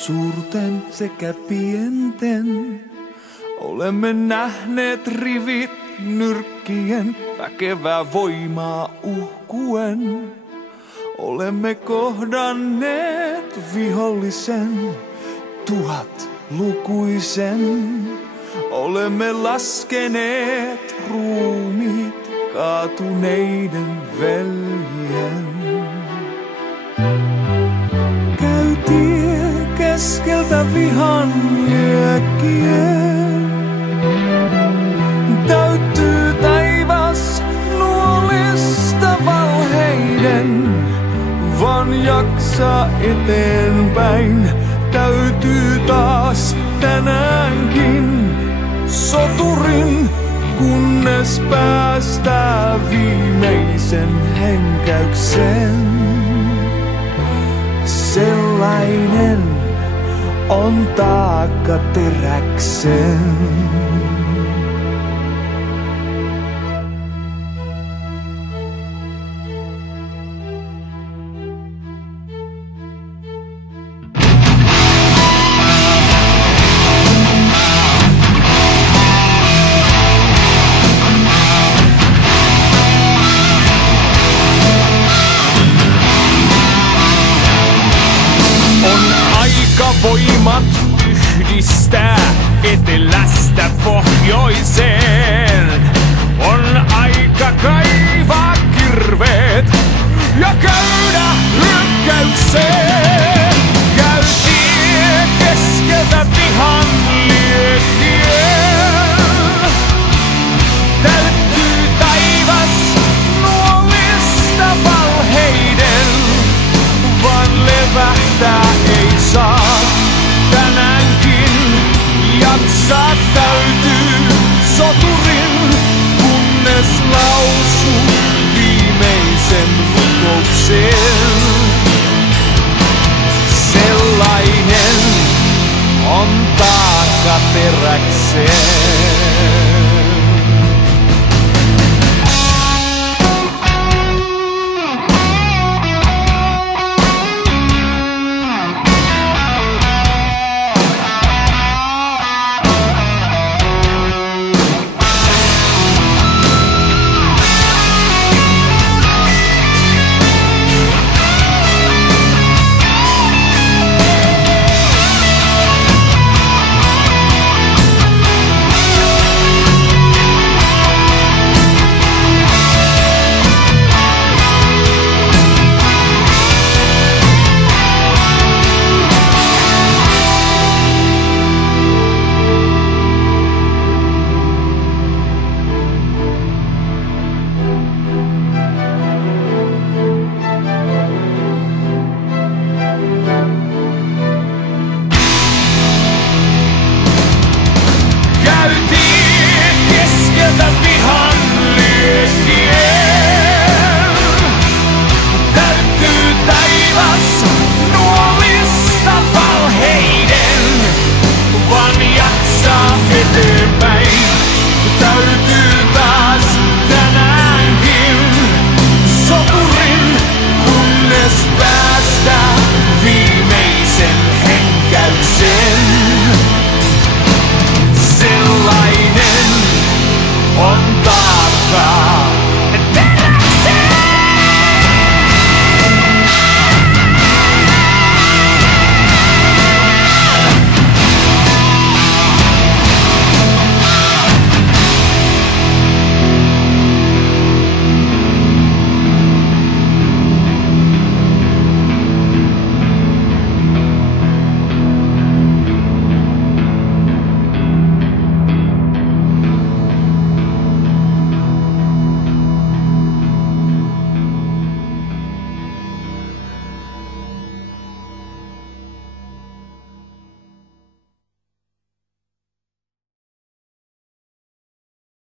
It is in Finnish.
suurten sekä pienten. Olemme nähneet rivit nyrkkien, väkevää voimaa uhkuen. Olemme kohdanneet vihollisen, 1000-lukuisen. Olemme laskeneet ruumiit kaatuneiden veljien. Käy tie keskeltä vihan nyökkien. Täyttyy taivas nuolista valheiden. Vaan jaksa eteenpäin, täytyy taas tänäänkin. Soturin, kunnes päästää viimeisen henkäyksen. Sellainen on taakka teräksen. Voimat yhdistää etelästä pohjoiseen. On aika kaivaa kirveet ja käydä hyökkäykseen. Käy tie keskeltä vihan liekkien. Täyttyy taivas nuolista valheiden, vaan levähtää ei saa. Tänäänkin jaksaa täytyy soturi.